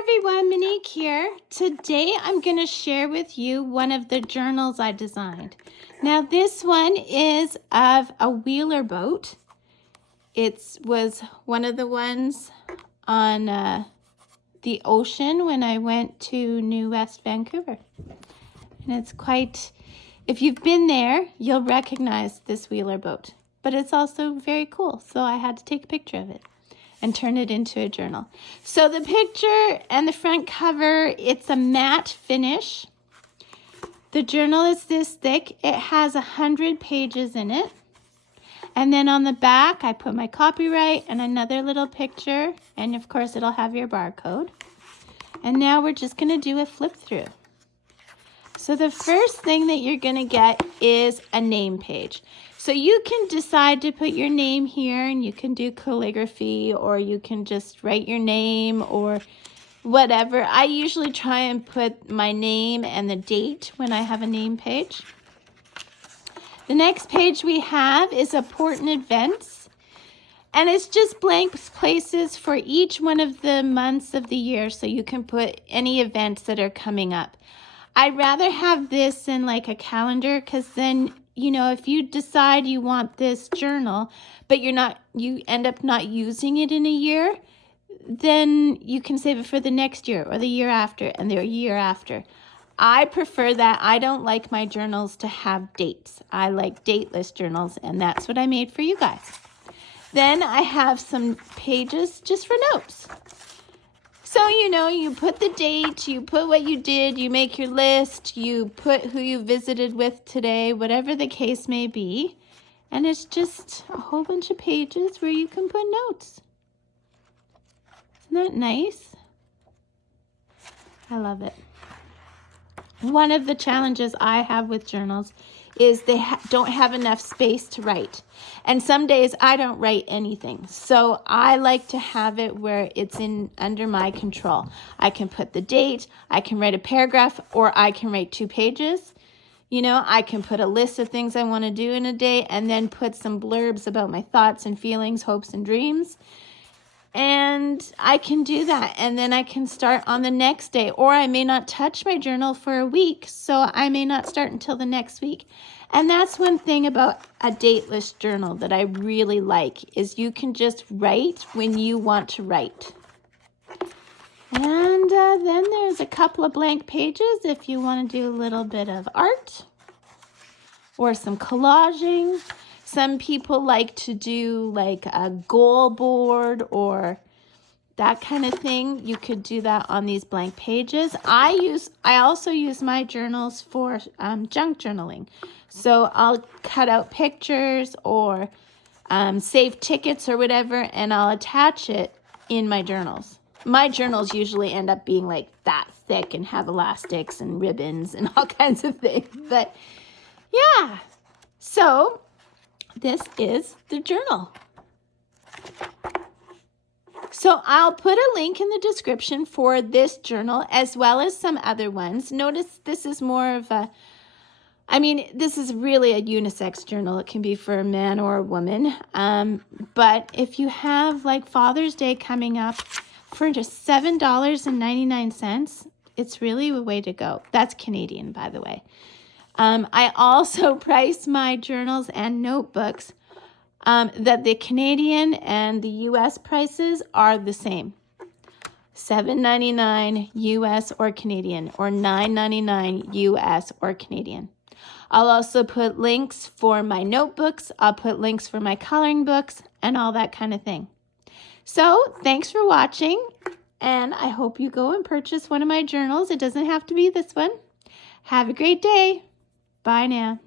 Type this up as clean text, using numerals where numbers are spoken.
everyone, Monique here. Today I'm going to share with you one of the journals I designed. Now this one is of a wheeler boat. It was one of the ones on the ocean when I went to New West Vancouver. And it's quite, if you've been there, you'll recognize this wheeler boat. But it's also very cool, so I had to take a picture of it and turn it into a journal. So the picture and the front cover, it's a matte finish. The journal is this thick. It has 100 pages in it. And then on the back, I put my copyright and another little picture. And of course, it'll have your barcode. And now we're just gonna do a flip through. So the first thing that you're gonna get is a name page. So you can decide to put your name here, and you can do calligraphy, or you can just write your name or whatever. I usually try and put my name and the date when I have a name page. The next page we have is important events, and it's just blank places for each one of the months of the year, so you can put any events that are coming up. I'd rather have this in like a calendar, because then, you know, if you decide you want this journal, but you end up not using it in a year, then you can save it for the next year or the year after and the year after. I prefer that. I don't like my journals to have dates. I like dateless journals, and that's what I made for you guys. Then I have some pages just for notes. So, you know, you put the date, you put what you did, you make your list, you put who you visited with today, whatever the case may be. And it's just a whole bunch of pages where you can put notes. Isn't that nice? I love it. One of the challenges I have with journals is they don't have enough space to write. And some days I don't write anything. So I like to have it where it's under my control. I can put the date, I can write a paragraph, or I can write 2 pages. You know, I can put a list of things I want to do in a day and then put some blurbs about my thoughts and feelings, hopes and dreams. And I can do that, and then I can start on the next day, or I may not touch my journal for a week, so I may not start until the next week. And that's one thing about a dateless journal that I really like, is you can just write when you want to write. And then there's a couple of blank pages if you want to do a little bit of art or some collaging. Some people like to do like a goal board or that kind of thing. You could do that on these blank pages. I also use my journals for junk journaling. So I'll cut out pictures or save tickets or whatever, and I'll attach it in my journals. My journals usually end up being like that thick and have elastics and ribbons and all kinds of things. But yeah, so this is the journal. So I'll put a link in the description for this journal as well as some other ones. Notice this is more of a, this is really a unisex journal. It can be for a man or a woman. But if you have like Father's Day coming up for just $7.99, it's really a way to go. That's Canadian, by the way. I also price my journals and notebooks that the Canadian and the US prices are the same. $7.99 US or Canadian, or $9.99 US or Canadian. I'll also put links for my notebooks. I'll put links for my coloring books and all that kind of thing. So thanks for watching, and I hope you go and purchase one of my journals. It doesn't have to be this one. Have a great day. Bye now.